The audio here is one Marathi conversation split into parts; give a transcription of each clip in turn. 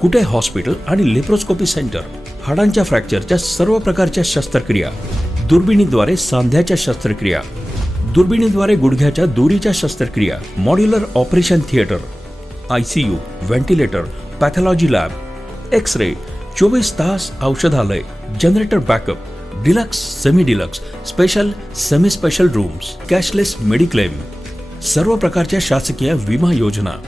कुटे हॉस्पिटल आणि लेप्रोस्कोपी सेंटर, हाडांच्या फ्रॅक्चरच्या सर्व प्रकारच्या शस्त्रक्रिया, दुर्बिणीद्वारे सांध्याच्या शस्त्रक्रिया, दुर्बिणीद्वारे गुडघ्याच्या दोरीच्या शस्त्रक्रिया, modular operation theatre, ICU, ventilator, pathology lab, X-ray, 24 तास औषधालय, generator backup, deluxe, semi deluxe, special, semi special rooms, cashless mediclaim, सर्व प्रकारच्या शासकीय विमा योजना,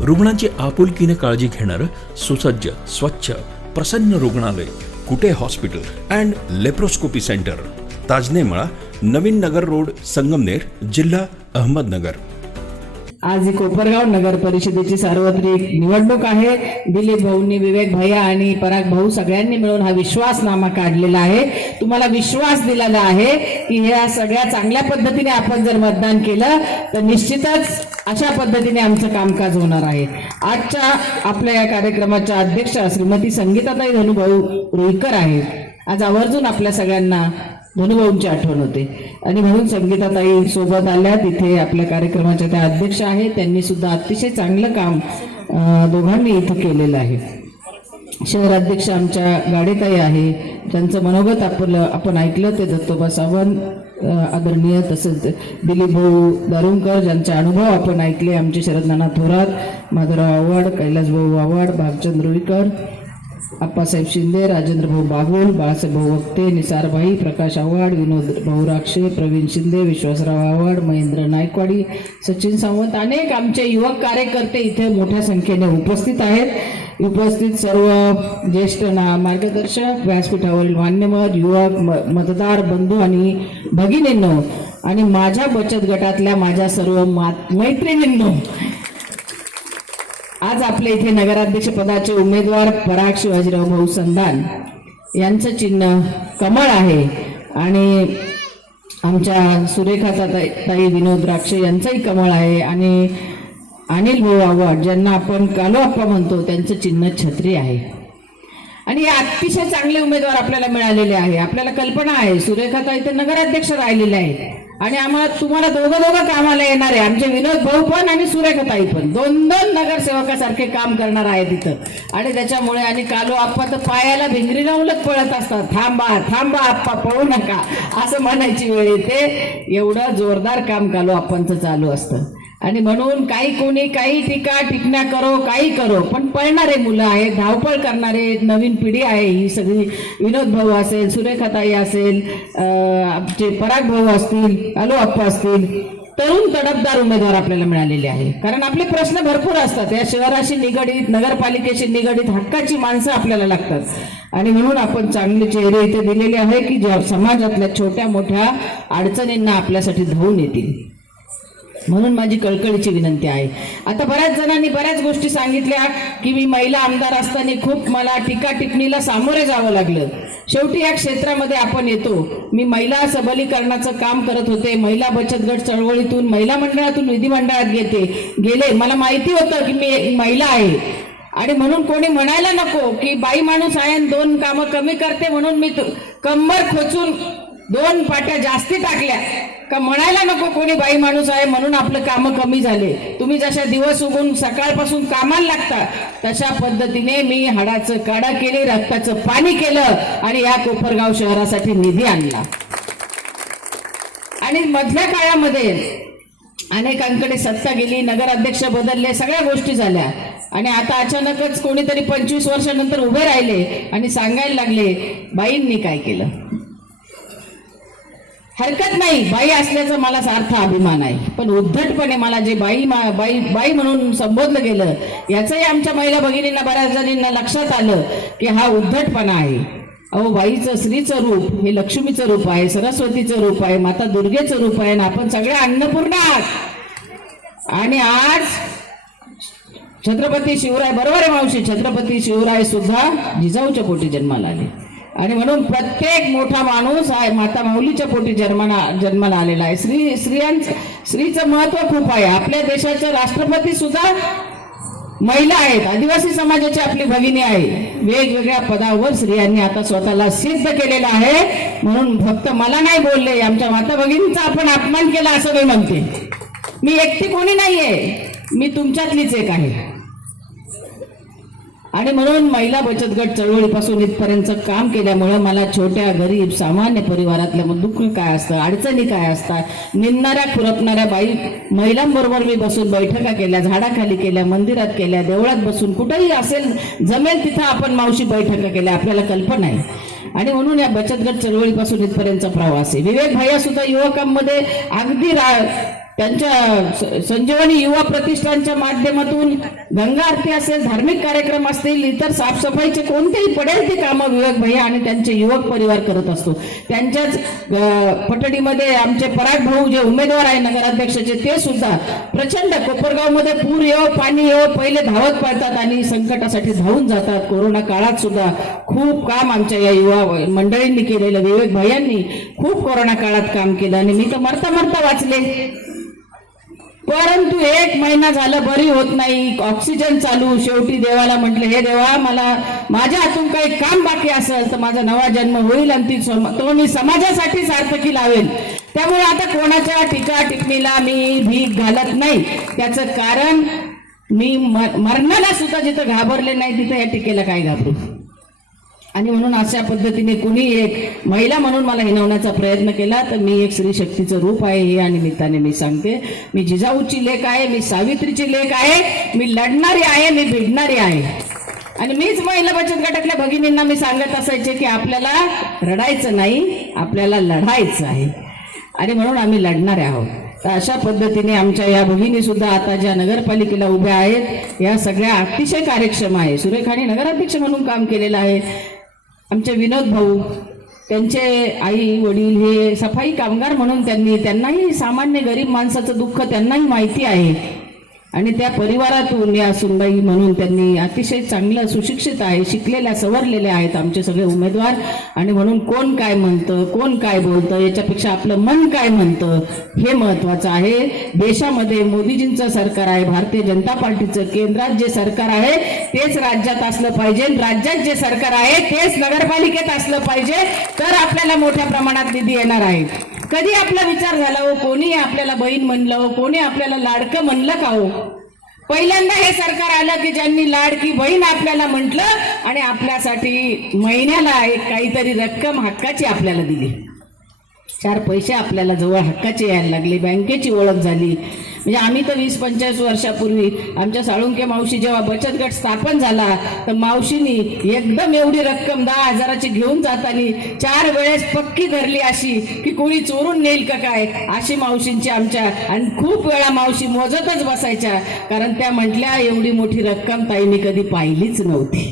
रुग्णांची आपुलकीने काळजी घेणारं सुसज्ज, स्वच्छ, प्रसन्न रुग्णालय, Kute hospital and laparoscopy centre, Tajne Mala, Navin Nagar road, Sangamner, जिल्हा अहमदनगर. आज ही कोपरगाव नगर परिषदेची सार्वत्रिक निवडणूक आहे. दिलीप भाऊंनी, विवेक भैया आणि पराग भाऊ सगळ्यांनी मिळून हा विश्वासनामा काढलेला आहे. तुम्हाला विश्वास दिलेला आहे की ह्या सगळ्या चांगल्या पद्धतीने आपण जर मतदान केलं तर निश्चितच अशा पद्धतीने आमचं कामकाज होणार आहे. आजच्या आपल्या या कार्यक्रमाच्या अध्यक्षा श्रीमती संगीताताई धनुभाऊ रुईकर आहेत. आज आवर्जून आपल्या सगळ्यांना धनुभाऊंची आठवण होते आणि म्हणून संगीताताई सोबत आल्या. तिथे आपल्या कार्यक्रमाच्या त्या अध्यक्ष आहेत. त्यांनी सुद्धा अतिशय चांगलं काम दोघांनी इथं केलेलं आहे. शहराध्यक्ष आमच्या गाडेताई आहे, ज्यांचं मनोगत आपण ऐकलं ते दत्तोबा सावंत आदरणीय, तसंच दिलीप भाऊ दारुणकर ज्यांचे अनुभव आपण ऐकले, आमचे शरदनाना थोरात, माधवराव आव्हाड, कैलासभाऊ आव्हाड, भागचंद्र रुईकर, आप्पासाहेब शिंदे, राजेंद्र भाऊ बागुल, बाळासाहेब भाऊ वक्ते, निसारभाई, प्रकाश आव्हाड, विनोद भाऊ राक्षे, प्रवीण शिंदे, विश्वासराव आव्हाड, महेंद्र नायकवाडी, सचिन सावंत, अनेक आमचे युवक कार्यकर्ते इथे मोठ्या संख्येने उपस्थित आहेत. उपस्थित सर्व ज्येष्ठ मार्गदर्शक, व्यासपीठावरील मान्यवर, युवक, मतदार बंधू आणि भगिनींनो आणि माझ्या बचत गटातल्या माझ्या सर्व मैत्रिणींनो, आज आपल्या इथे नगराध्यक्ष पदाचे उमेदवार पराग शिवाजीराव भाऊ संधान यांचं चिन्ह कमळ आहे आणि आमच्या सुरेखा ताई विनोद राक्षे यांचंही कमळ आहे आणि अनिल भाऊ आव्हाड ज्यांना आपण कालो आप्पा म्हणतो त्यांचं चिन्ह छत्री आहे. आणि हे अतिशय चांगले उमेदवार आपल्याला मिळालेले आहे. आपल्याला कल्पना आहे सुरेखाताई ते नगराध्यक्ष राहिलेले आहेत आणि आम्हाला तुम्हाला दोघं कामाला येणार आहे. आमचे विनोद भाऊ पण आणि सुरेखाताई पण दोन नगरसेवकासारखे काम करणार आहेत तिथं. आणि त्याच्यामुळे आणि कालो आप्पा तर पायाला भिंगरीला उलट पळत असतात, थांबा थांबा आप्पा पळू नका असं म्हणायची वेळ येते. एवढं जोरदार काम कालो आप्पांचं चालू असतं. आणि म्हणून कोणी काही टिकण्या करो, काही करो, पण पळणारे मुलं आहेत, धावपळ करणारे नवीन पिढी आहे ही सगळी. विनोद भाऊ असेल, सुरेखाताई असेल, आमचे पराग भाऊ असतील, कालो आप्पा असतील, तरुण तडफदार उमेदवार आपल्याला मिळालेले आहे. कारण आपले प्रश्न भरपूर असतात. या शहराशी निगडीत, नगरपालिकेशी निगडीत हक्काची माणसं आपल्याला लागतात आणि म्हणून आपण चांगले चेहरे इथे दिलेले आहे की ज्या समाजातल्या छोट्या मोठ्या अडचणींना आपल्यासाठी धावून येतील. म्हणून माझी कळकळीची विनंती आहे. आता बऱ्याच जणांनी बऱ्याच गोष्टी सांगितल्या की मी महिला आमदार असताना खूप मला टिप्पणीला सामोरे जावं लागलं. शेवटी या क्षेत्रामध्ये आपण येतो. मी महिला सबलीकरणाचं काम करत होते. महिला बचत गट चळवळीतून, महिला मंडळातून विधिमंडळात गेले. मला माहिती होतं की मी महिला आहे आणि म्हणून कोणी म्हणायला नको की बाई माणूस आहे आणि 2 कामं कमी करते म्हणून मी कंबर खोचून 2 पाट्या जास्ती टाकल्या का म्हणायला नको कोणी बाई माणूस आहे म्हणून आपलं कामं कमी झाले. तुम्ही जशा दिवस उगून सकाळपासून कामाला लागता तशा पद्धतीने मी हाडाचं काढा केली, रक्ताचं पाणी केलं आणि या कोपरगाव शहरासाठी निधी आणला. आणि मधल्या काळामध्ये अनेकांकडे सत्ता गेली, नगराध्यक्ष बदलले, सगळ्या गोष्टी झाल्या आणि आता अचानकच कोणीतरी 25 वर्षानंतर उभे राहिले आणि सांगायला लागले बाईंनी काय केलं. हरकत नाही, बाई असल्याचा मला सार्थ अभिमान आहे, पण उद्धटपणे मला जे बाई म्हणून संबोधलं गेलं याचंही आमच्या महिला भगिनींना बऱ्याच जणींना लक्षात आलं की हा उद्धटपणा आहे. अहो, बाईचं स्त्रीचं रूप हे लक्ष्मीचं रूप आहे, सरस्वतीचं रूप आहे, माता दुर्गेचं रूप आहे आणि आपण सगळ्या अन्नपूर्णा आहात. आणि आज छत्रपती शिवराय, बरोबर आहे मावशी, छत्रपती शिवराय सुद्धा जिजाऊच्या पोटी जन्माला आले आणि म्हणून प्रत्येक मोठा माणूस आहे माता माऊलीच्या पोटी जन्माला आलेला आहे. स्त्रीचं महत्व खूप आहे. आपल्या देशाचे राष्ट्रपती सुद्धा महिला आहेत, आदिवासी समाजाची आपली भगिनी आहे. वेगवेगळ्या पदावर स्त्रियांनी आता स्वतःला सिद्ध केलेलं आहे. म्हणून फक्त मला नाही बोलले, आमच्या माता भगिनींचा आपण अपमान केला असं मी म्हणते. मी एकटी कोणी नाहीये, मी तुमच्यातलीच एक आहे. आणि म्हणून महिला बचत गट चळवळीपासून इथपर्यंत काम केल्यामुळं मला छोट्या गरीब सामान्य परिवारातल्या मग दुःख काय असतं, अडचणी काय असतात, निंदणाऱ्या खुरपणाऱ्या महिलांबरोबर मी बसून बैठका केल्या, झाडाखाली केल्या, मंदिरात केल्या, देवळात बसून कुठेही असेल जमेल तिथं आपण मावशी बैठका केल्या, आपल्याला कल्पना आहे. आणि म्हणून या बचत गट चळवळीपासून इथपर्यंतचा प्रवास आहे. विवेक भैया सुद्धा युवकांमध्ये अगदी त्यांच्या संजीवनी युवा प्रतिष्ठानच्या माध्यमातून गंगा आरती असेल, धार्मिक कार्यक्रम असतील, इतर साफसफाईचे कोणतेही पडेल ते कामं विवेक भैया आणि त्यांचे युवक परिवार करत असतो. त्यांच्याच पटडीमध्ये आमचे पराग भाऊ जे उमेदवार आहे नगराध्यक्षाचे ते सुद्धा प्रचंड कोपरगावमध्ये पूर येऊ पाणी येऊ पहिले धावत पळतात आणि संकटासाठी धावून जातात. कोरोना काळात सुद्धा खूप काम आमच्या या युवा मंडळींनी केलेलं, विवेक भैयांनी खूप कोरोना काळात काम केलं आणि मी तर मरता मरता वाचले. परंतु 1 महिना झालं बरी होत नाही, ऑक्सिजन चालू. शेवटी देवाला म्हटलं, हे देवा मला माझ्या हातून काही काम बाकी असेल तर माझा नवा जन्म होईल आणि तो मी समाजासाठी सार्थकी लावेल. त्यामुळे आता कोणाच्या टीका टिप्पणीला मी भीक घालत नाही. त्याचं कारण मी मरणाला सुद्धा जिथं घाबरले नाही तिथं या टीकेला काय घाबरू. आणि म्हणून अशा पद्धतीने कुणी एक महिला म्हणून मला हिणवण्याचा प्रयत्न केला तर मी एक स्त्री शक्तीचं रूप आहे हे या निमित्ताने मी सांगते. मी जिजाऊची लेक आहे, मी सावित्रीची लेक आहे, मी लढणारी आहे, मी भिडणारी आहे. आणि मीच महिला बचत गटातल्या भगिनींना मी सांगत असायचे की आपल्याला रडायचं नाही, आपल्याला लढायचं आहे आणि म्हणून आम्ही लढणारे आहोत. तर अशा पद्धतीने आमच्या या भगिनी सुद्धा आता ज्या नगरपालिकेला उभ्या आहेत या सगळ्या अतिशय कार्यक्षम आहे. सुरेखाने नगराध्यक्ष म्हणून काम केलेलं आहे. आमचे विनोद भाऊ, त्यांचे आई वडील हे सफाई कामगार म्हणून त्यांनाही सामान्य गरीब माणसाचं दुःख त्यांनाही माहिती आहे आणि त्या परिवारातून या सुनबाई म्हणून त्यांनी अतिशय चांगलं सुशिक्षित आहे, शिकलेल्या सवरलेल्या आहेत आमचे सगळे उमेदवार. आणि म्हणून कोण काय म्हणतं, कोण काय बोलतं याच्यापेक्षा आपलं मन काय म्हणतं हे महत्वाचं आहे. देशामध्ये मोदीजींचं सरकार आहे, भारतीय जनता पार्टीचं, केंद्रात जे सरकार आहे तेच राज्यात असलं पाहिजे, राज्यात जे सरकार आहे तेच नगरपालिकेत असलं पाहिजे, तर आपल्याला मोठ्या प्रमाणात निधी येणार आहे. कधी आपला विचार झाला हो, कोणी आपल्याला बहीण म्हणलं हो, कोणी आपल्याला लाडकं म्हणलं का हो? पहिल्यांदा हे सरकार आलं की ज्यांनी लाडकी बहीण आपल्याला म्हटलं आणि आपल्यासाठी महिन्याला एक काहीतरी रक्कम हक्काची आपल्याला दिली. 4 पैसे आपल्याला जवळ हक्काचे यायला लागले, बँकेची ओळख झाली. म्हणजे आम्ही तर 20-25 वर्षापूर्वी आमच्या साळुंके मावशी जेव्हा बचत गट स्थापन झाला तर मावशीनी एकदम एवढी रक्कम 10,000ची घेऊन जाताना 4 वेळेस पक्की धरली अशी की कोणी चोरून नेईल का काय अशी मावशींची आमच्या. आणि खूप वेळा मावशी मोजतच बसायच्या कारण त्या म्हटल्या एवढी मोठी रक्कम ताईंनी कधी पाहिलीच नव्हती,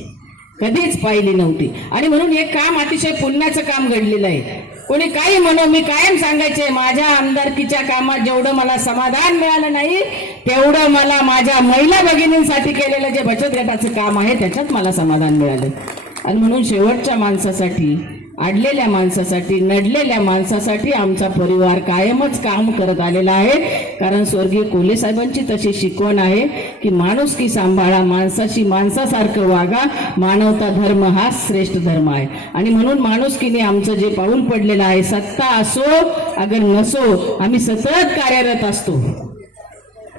कधीच पाहिली नव्हती. आणि म्हणून हे काम अतिशय पुण्याचं काम घडलेलं आहे. कोणी काही म्हणो, मी कायम सांगायचे माझ्या आमदारकीच्या कामात जेवढं मला समाधान मिळालं नाही तेवढं मला माझ्या महिला भगिनींसाठी केलेलं जे बचत गटाचं काम आहे त्याच्यात मला समाधान मिळालं. आणि म्हणून शेवटच्या माणसासाठी, अडलेल्या माणसासाठी, नडलेल्या माणसासाठी आमचा परिवार कायमच काम करत आलेला आहे. कारण स्वर्गीय कोल्हे साहेबांची तशी शिकवण आहे की माणुसकी सांभाळा, माणसाशी माणसासारखं वागा, मानवता धर्म हा श्रेष्ठ धर्म आहे. आणि म्हणून माणुसकीने आमचं जे पाऊल पडलेलं आहे, सत्ता असो अगर नसो आम्ही सतत कार्यरत असतो.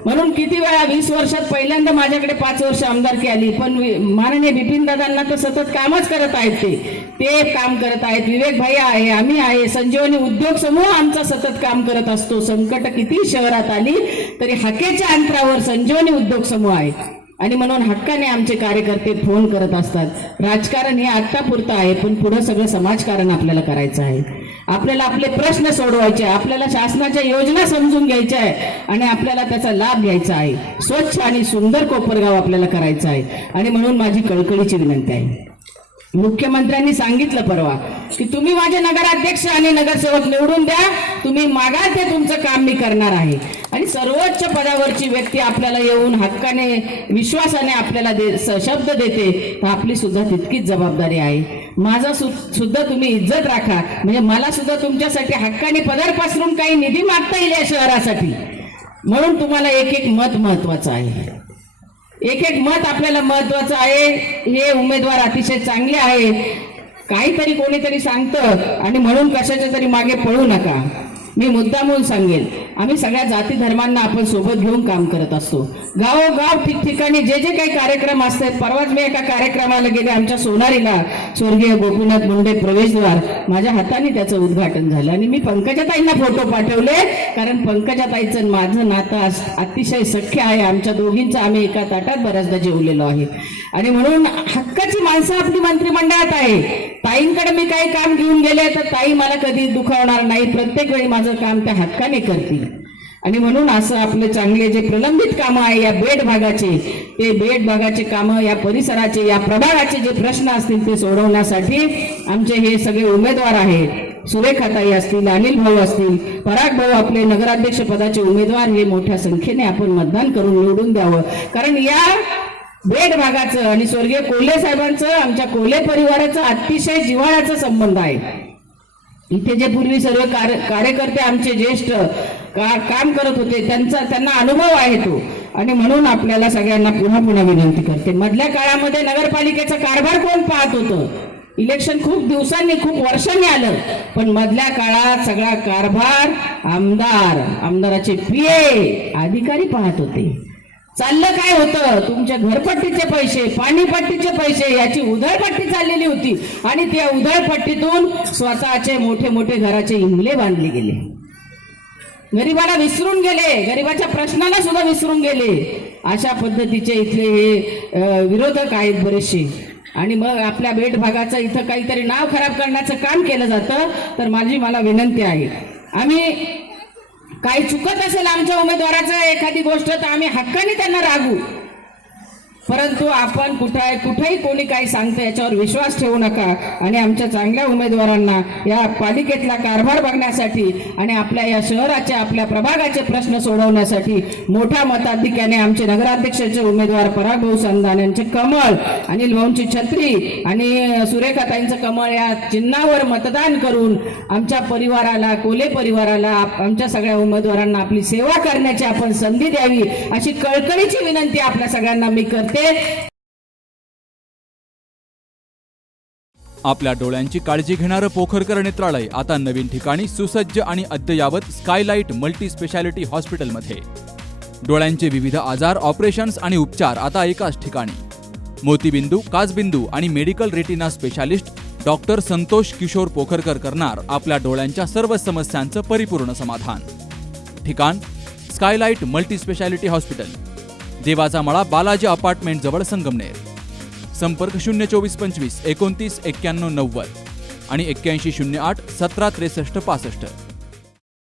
म्हणून किती वेळा 20 वर्षात पहिल्यांदा माझ्याकडे 5 वर्ष आमदारकी आली, पण माननीय बिपिन दादांना तर सतत कामच करत आहेत, ते काम करत आहेत. विवेक भाई आहे, आम्ही आहे, संजीवनी उद्योग समूह आमचा सतत काम करत असतो. संकट किती शहरात आली तरी हाकेच्या अंतरावर संजीवनी उद्योग समूह आहे. आणि म्हणून हक्काने आमचे कार्यकर्ते फोन करत असतात. राजकारण हे आत्तापुरतं आहे पण पुढे सगळं समाजकारण आपल्याला करायचं आहे. आपल्याला आपले प्रश्न सोडवायचे आहे, आपल्याला शासनाच्या योजना समजून घ्यायच्या आहे आणि आपल्याला त्याचा लाभ घ्यायचा आहे. स्वच्छ आणि सुंदर कोपरगाव आपल्याला करायचं आहे. आणि म्हणून माझी कळकळीची विनंती आहे, मुख्यमंत्र्यांनी सांगितलं परवा की तुम्ही माझे नगराध्यक्ष आणि नगरसेवक निवडून द्या, तुम्ही मागाल ते तुमचं काम मी करणार आहे. आणि सर्वोच्च पदावरची व्यक्ती आपल्याला येऊन हक्काने विश्वासाने आपल्याला शब्द देते तर आपली सुद्धा तितकीच जबाबदारी आहे. माझा सुद्धा तुम्ही इज्जत राखा, म्हणजे मला सुद्धा तुमच्यासाठी हक्काने पदर पसरून काही निधी मागता येईल या शहरासाठी. म्हणून तुम्हाला एक एक मत महत्वाचं आहे, एक एक मत आपल्याला महत्वाचं आहे. हे उमेदवार अतिशय चांगले आहे, काहीतरी कोणीतरी सांगतं आणि म्हणून कशाच्या तरी मागे पळू नका. मी मुद्दामून सांगेन, आम्ही सगळ्या जाती धर्मांना आपण सोबत घेऊन काम करत असतो. गावोगाव ठिकठिकाणी जे जे काही कार्यक्रम असतात, परवाच मी एका कार्यक्रमाला गेले, आमच्या सोनारीला स्वर्गीय गोपीनाथ मुंडे प्रवेशद्वार, माझ्या हाताने त्याचं उद्घाटन झालं आणि मी पंकजाताईंना फोटो पाठवले, कारण पंकजाताईचं माझं नातं अतिशय सख्य आहे. आमच्या दोघींचं आम्ही एका ताटात बऱ्याचदा जेवलेलो आहे आणि म्हणून हक्काची माणसं आपली मंत्रिमंडळात आहे. ताईंकडे मी काही काम घेऊन गेले तर ताई मला कधी दुखावणार नाही, प्रत्येक वेळी माझं काम त्या हक्काने करतील. आणि म्हणून असं आपले चांगले जे प्रलंबित कामं आहे या बेड भागाचे, ते बेड भागाचे कामं, या परिसराचे, या प्रभागाचे जे प्रश्न असतील ते सोडवण्यासाठी आमचे हे सगळे उमेदवार आहेत. सुरेखाताई असतील, अनिल भाऊ असतील, पराग भाऊ, आपले नगराध्यक्ष पदाचे उमेदवार, हे मोठ्या संख्येने आपण मतदान करून निवडून द्यावं. कारण या बेड भागाचं आणि स्वर्गीय कोल्हे साहेबांचं, आमच्या कोल्हे परिवाराचं अतिशय जिव्हाळ्याचा संबंध आहे. इथे जे पूर्वी सर्व कार्यकर्ते आमचे ज्येष्ठ काम करत होते, त्यांना अनुभव आहे तो. आणि म्हणून आपल्याला सगळ्यांना पुन्हा विनंती करते, मधल्या काळामध्ये नगरपालिकेचा कारभार कोण पाहत होतं? इलेक्शन खूप दिवसांनी, खूप वर्षांनी आलं, पण मधल्या काळात सगळा कारभार आमदाराचे पीए, अधिकारी पाहत होते. चाललं काय होतं? तुमच्या घरपट्टीचे पैसे, पाणीपट्टीचे पैसे, याची उधळपट्टी चाललेली होती आणि त्या उधळपट्टीतून स्वतःचे मोठे मोठे घराचे इमले बांधले गेले. गरिबाला विसरून गेले, गरिबाच्या प्रश्नाला सुद्धा विसरून गेले. अशा पद्धतीचे इथले हे विरोधक आहेत बरेचसे. आणि मग आपल्या बेट भागाचं इथं काहीतरी नाव खराब करण्याचं काम केलं जातं. तर मला विनंती आहे, आम्ही काही चुकत असेल आमच्या उमेदवाराचं एखादी गोष्ट तर आम्ही हक्काने त्यांना रागू, परंतु आपण कुठेही कोणी काही सांगतं याच्यावर विश्वास ठेवू नका. आणि आमच्या चांगल्या उमेदवारांना या पालिकेतला कारभार बघण्यासाठी आणि आपल्या या शहराचे, आपल्या प्रभागाचे प्रश्न सोडवण्यासाठी मोठ्या मताधिक्याने आमचे नगराध्यक्षाचे उमेदवार पराग भाऊ संधान यांचे कमळ, अनिल भाऊंची छत्री आणि सुरेखाताईंचं कमळ या चिन्हावर मतदान करून आमच्या परिवाराला, कोल्हे परिवाराला, आमच्या सगळ्या उमेदवारांना आपली सेवा करण्याची आपण संधी द्यावी, अशी कळकळीची विनंती आपल्या सगळ्यांना मी करते. आपल्या डोळ्यांची काळजी घेणारं पोखरकर नेत्रालय आता नवीन ठिकाणी सुसज्ज आणि अद्ययावत स्कायलाइट मल्टी स्पेशालिटी हॉस्पिटलमध्ये. डोळ्यांचे विविध आजार, ऑपरेशन्स आणि उपचार आता एकाच ठिकाणी. मोतीबिंदू, काचबिंदू आणि medical retina specialist doctor Santosh Kishore Pokharkar करणार आपल्या डोळ्यांच्या सर्व समस्यांचं परिपूर्ण समाधान. ठिकाण स्कायलाइट मल्टी स्पेशालिटी हॉस्पिटल, देवाचा मळा, बालाजी अपार्टमेंट जवळ, संगमनेर. संपर्क 02425 29 91 90 आणि 8108 17 63 65.